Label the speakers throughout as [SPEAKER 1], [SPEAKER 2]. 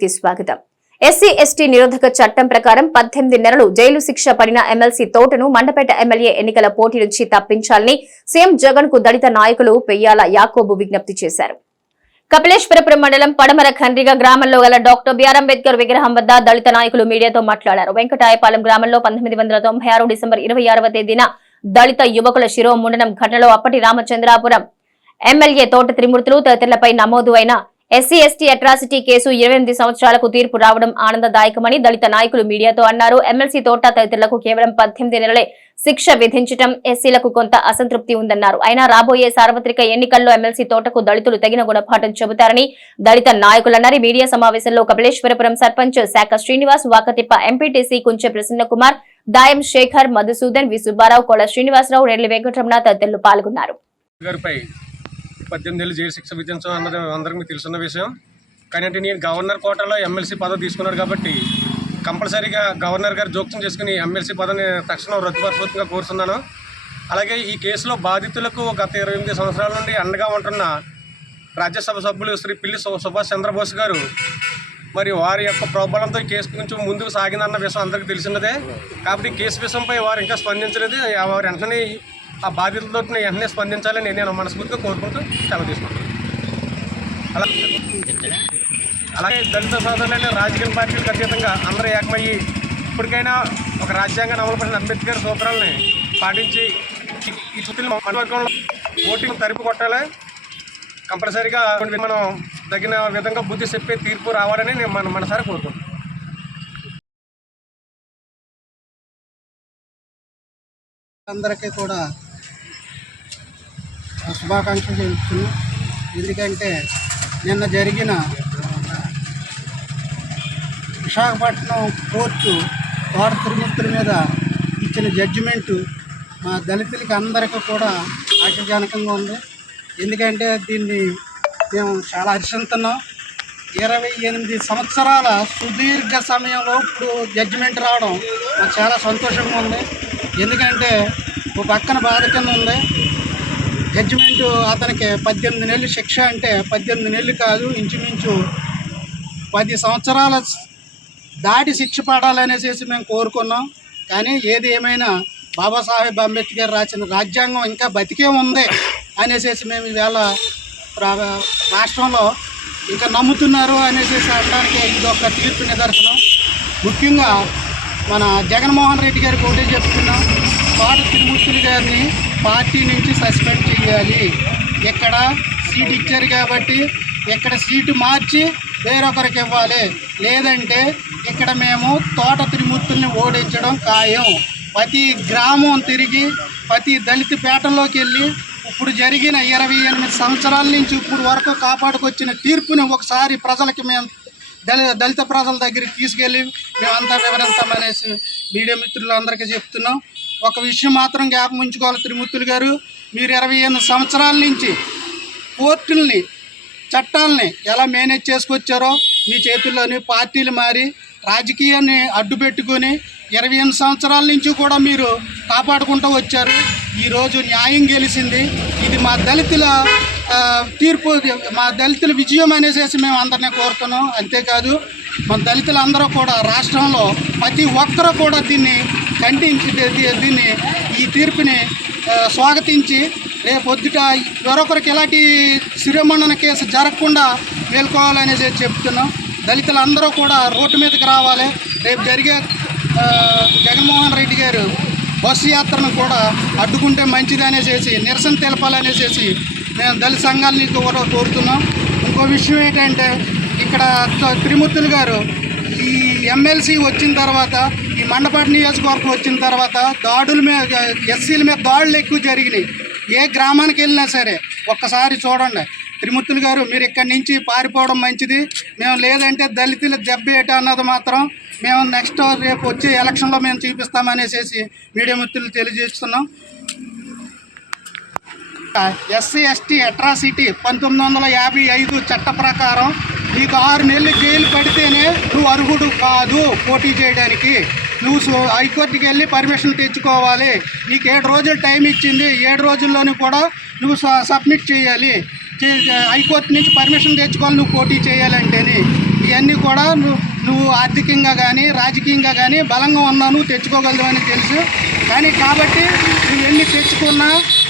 [SPEAKER 1] కి స్వాగతం. SC ST నిరోధక చట్టం ప్రకారం పద్దెనిమిది నెలలు జైలు శిక్ష పడిన ఎమ్మెల్సీ తోటను మండపేట ఎమ్మెల్యే ఎన్నికల పోటీ నుంచి తప్పించాలని సీఎం జగన్కు దళిత నాయకులు పెయ్యాల యాకోబు విజ్ఞప్తి చేశారు. కపిలేశ్వరపురం మండలం పడమర ఖండ్రిగ గ్రామంలో గల డాక్టర్ బిఆర్ అంబేద్కర్ విగ్రహం వద్ద దళిత నాయకులు మీడియాతో మాట్లాడారు. వెంకటాయపాలెం గ్రామంలో పంతొమ్మిది వందల తొంభై ఆరు డిసెంబర్ ఇరవై ఆరవ తేదీన దళిత యువకుల శిరో ముండనం ఘటనలో అప్పటి రామచంద్రాపురం ఎమ్మెల్యే తోట త్రిమూర్తులు తదితరులపై నమోదు అయిన ఎస్సీ ఎస్టీ అట్రాసిటీ కేసు ఇరవై ఎనిమిది సంవత్సరాలకు తీర్పు రావడం ఆనందదాయకమని దళిత నాయకులు మీడియాతో అన్నారు. ఎమ్మెల్సీ తోట తదితరులకు కేవలం పద్దెనిమిది నెలలే శిక్ష విధించడం ఎస్సీలకు కొంత అసంతృప్తి ఉందన్నారు. అయినా రాబోయే సార్వత్రిక ఎన్నికల్లో ఎమ్మెల్సీ తోటకు దళితులు తగిన గుణపాఠం చెబుతారని దళిత నాయకులన్నారు. మీడియా సమావేశంలో కపిలేశ్వరపురం సర్పంచ్ శాఖ శ్రీనివాస్ వాకతిప్ప ఎంపీటీసీ కుంచె ప్రసన్న కుమార్ దాయం శేఖర్ మధుసూదన్ వి సుబ్బారావు కోల శ్రీనివాసరావు రెడ్లి వెంకటరమణ తదితరులు పాల్గొన్నారు.
[SPEAKER 2] పద్దెనిమిది ఏళ్ళు జైలు శిక్ష విధించడం అన్నది అందరికీ తెలుసున్న విషయం. కానీ అంటే నేను గవర్నర్ కోటాలో ఎమ్మెల్సీ పదవి తీసుకున్నాడు కాబట్టి కంపల్సరీగా గవర్నర్ గారు జోక్యం చేసుకుని ఎమ్మెల్సీ పదవిని తక్షణం రద్దుపరచవలసిందిగా కోరుతున్నాను. అలాగే ఈ కేసులో బాధితులకు గత ఇరవై ఎనిమిది సంవత్సరాల నుండి అండగా ఉంటున్న రాజ్యసభ సభ్యులు శ్రీ పిల్లి సు- సుభాష్ చంద్రబోస్ గారు మరి వారి యొక్క ప్రాబ్లంతో ఈ కేసు కొంచెం ముందుకు సాగిందన్న విషయం అందరికీ తెలిసినదే. కాబట్టి కేసు విషయంపై వారు ఇంకా స్పందించలేదు. వారు వెంటనే ఆ బాధితులతో వెంటనే స్పందించాలని నేను మనస్ఫూర్తిగా కోరుకుంటూ సెలవు తీసుకుంటాను అలా అలాగే దళిత సోదరులైన రాజకీయ పార్టీలకు అతీతంగా అందరూ ఏకమయ్యి ఇప్పటికైనా ఒక రాజ్యాంగాన్ని అమలుపరిచిన అంబేద్కర్ సూత్రాలని పాటించి ఈ- చుట్టూ మండవర్గంలో ఓటింగ్ తరిపి కొట్టాలి. కంపల్సరీగా మనం తగిన విధంగా బుద్ధి చెప్పే తీర్పు రావాలని నేను మన మనసారి కోరుకుంటున్నాను.
[SPEAKER 3] అందరికీ కూడా శుభాకాంక్షలు తెలుపుతున్నాం. ఎందుకంటే నిన్న జరిగిన విశాఖపట్నం కోర్టు తోట తిరుమూర్తుల మీద ఇచ్చిన జడ్జిమెంటు మా దళితులకి అందరికీ కూడా ఆశ్చర్యజనకంగా ఉంది. ఎందుకంటే దీన్ని మేము చాలా హర్షిస్తున్నాం. ఇరవై ఎనిమిది సంవత్సరాల సుదీర్ఘ సమయంలో ఇప్పుడు జడ్జిమెంట్ రావడం మాకు చాలా సంతోషంగా ఉంది. ఎందుకంటే ఒక పక్కన బాధ కింద ఉంది. జడ్జిమెంట్ అతనికి పద్దెనిమిది నెలలు శిక్ష అంటే పద్దెనిమిది నెలలు కాదు ఇంచుమించు పది సంవత్సరాల దాటి శిక్ష పడాలనేసి మేము కోరుకున్నాం. కానీ ఏది ఏమైనా బాబాసాహెబ్ అంబేద్కర్ రాసిన రాజ్యాంగం ఇంకా బతికే ఉంది అనేసి మేము ఇవాళ రాష్ట్రంలో ఇంకా నమ్ముతున్నారు అనేసి అనడానికి ఇది ఒక తీర్పు నిదర్శనం. ముఖ్యంగా మన జగన్మోహన్ రెడ్డి గారికి ఒకటే చెప్తున్నాం. పాట తిరుమూర్తులు గారిని పార్టీ నుంచి సస్పెండ్ చేయాలి. ఇక్కడ సీట్ ఇచ్చారు కాబట్టి ఇక్కడ సీటు మార్చి వేరొకరికి ఇవ్వాలి. లేదంటే ఇక్కడ మేము తోట త్రిమూర్తుల్ని ఓడించడం ఖాయం. ప్రతి గ్రామం తిరిగి ప్రతి దళిత పేటలోకి వెళ్ళి ఇప్పుడు జరిగిన ఇరవై ఎనిమిది సంవత్సరాల నుంచి ఇప్పుడు వరకు కాపాడుకొచ్చిన తీర్పుని ఒకసారి ప్రజలకి మేము దళ దళిత ప్రజల దగ్గరికి తీసుకెళ్ళి మేమంతా వివరిస్తామనేసి మీడియా మిత్రులందరికీ చెప్తున్నాం. ఒక విషయం మాత్రం జ్ఞాపకం ఉంచుకోవాలి త్రిమూర్తులు గారు. మీరు ఇరవై ఎనిమిది సంవత్సరాల నుంచి కోర్టుల్ని చట్టాలని ఎలా మేనేజ్ చేసుకొచ్చారో మీ చేతుల్లోని పార్టీలు మారి రాజకీయాన్ని అడ్డుపెట్టుకొని ఇరవై ఎనిమిది సంవత్సరాల నుంచి కూడా మీరు కాపాడుకుంటూ వచ్చారు. ఈరోజు న్యాయం గెలిచింది ఇది మా దళితుల తీర్పు మా దళితుల విజయం అనేసి మేము అందరినీ కోరుతున్నాం. అంతేకాదు మన దళితులందరూ కూడా రాష్ట్రంలో ప్రతి ఒక్కరూ కూడా దీన్ని ఖండించి దీన్ని ఈ తీర్పుని స్వాగతించి రేపు పొద్దుట మరొకరికి ఎలాంటి శిరోమండన కేసు జరగకుండా మేల్కోవాలనేసి చెప్తున్నాం. దళితులందరూ కూడా రోడ్డు మీదకి రావాలి. రేపు జరిగే జగన్మోహన్ రెడ్డి గారు బస్సు యాత్రను కూడా అడ్డుకుంటే మంచిది అనేసి నిరసన తెలపాలనేసి మేము దళిత సంఘాలని కూడా కోరుతున్నాం. ఇంకో విషయం ఏంటంటే ఇక్కడ త్రిమూర్తులు గారు ఈ ఎమ్మెల్సీ వచ్చిన తర్వాత ఈ మండపాటి నియోజకవర్గం వచ్చిన తర్వాత దాడుల మీద ఎస్సీల మీద దాడులు ఎక్కువ జరిగినాయి. ఏ గ్రామానికి వెళ్ళినా సరే ఒక్కసారి చూడండి. త్రిమూర్తులు గారు మీరు ఇక్కడి నుంచి పారిపోవడం మంచిది. మేము లేదంటే దళితుల దెబ్బేట అన్నది మాత్రం మేము నెక్స్ట్ రేపు వచ్చే ఎలక్షన్లో మేము చూపిస్తామనేసి మీడియా మిత్రులు తెలియజేస్తున్నాం. ఎస్సీ ఎస్టీ అట్రాసిటీ పంతొమ్మిది వందల యాభై ఐదు చట్ట ప్రకారం నీకు ఆరు నెలలు జైలు పడితేనే నువ్వు అర్హుడు కాదు పోటీ చేయడానికి. నువ్వు హైకోర్టుకి వెళ్ళి పర్మిషన్ తెచ్చుకోవాలి. నీకు ఏడు రోజులు టైం ఇచ్చింది. ఏడు రోజుల్లోనూ కూడా నువ్వు స- సబ్మిట్ చేయాలి. హైకోర్టు నుంచి పర్మిషన్ తెచ్చుకోవాలి నువ్వు పోటీ చేయాలంటేని. ఇవన్నీ కూడా నువ్వు నువ్వు ఆర్థికంగా కానీ రాజకీయంగా కానీ బలంగా ఉన్నా నువ్వు తెచ్చుకోగలవని తెలుసు. కానీ కాబట్టి నువ్వు ఎన్ని తెచ్చుకున్నా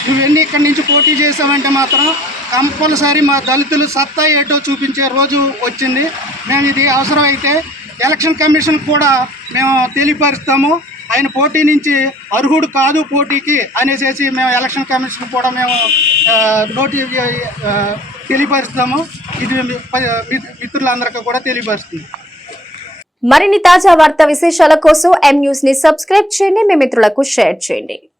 [SPEAKER 3] నువ్వు ఎన్ని ఇక్కడి నుంచి పోటీ చేసావంటే మాత్రం కంపల్సరీ మా దళితులు సత్తా ఏటో చూపించే రోజు వచ్చింది. మేము ఇది అవసరమైతే ఎలక్షన్ కమిషన్ కూడా మేము తెలియపరుస్తాము. ఆయన పోటీ నుంచి అర్హుడు కాదు పోటీకి అనేసి మేము ఎలక్షన్ కమిషన్ కూడా మేము ఆ, నోటి తెలియపరుస్తాము. ఇది మిత్రులందరికీ కూడా తెలియపరుస్తుంది.
[SPEAKER 1] మరిన్ని తాజా వార్త విశేషాల కోసం ఎం న్యూస్ని సబ్స్క్రైబ్ చేయండి. మీ మిత్రులకు షేర్ చేయండి.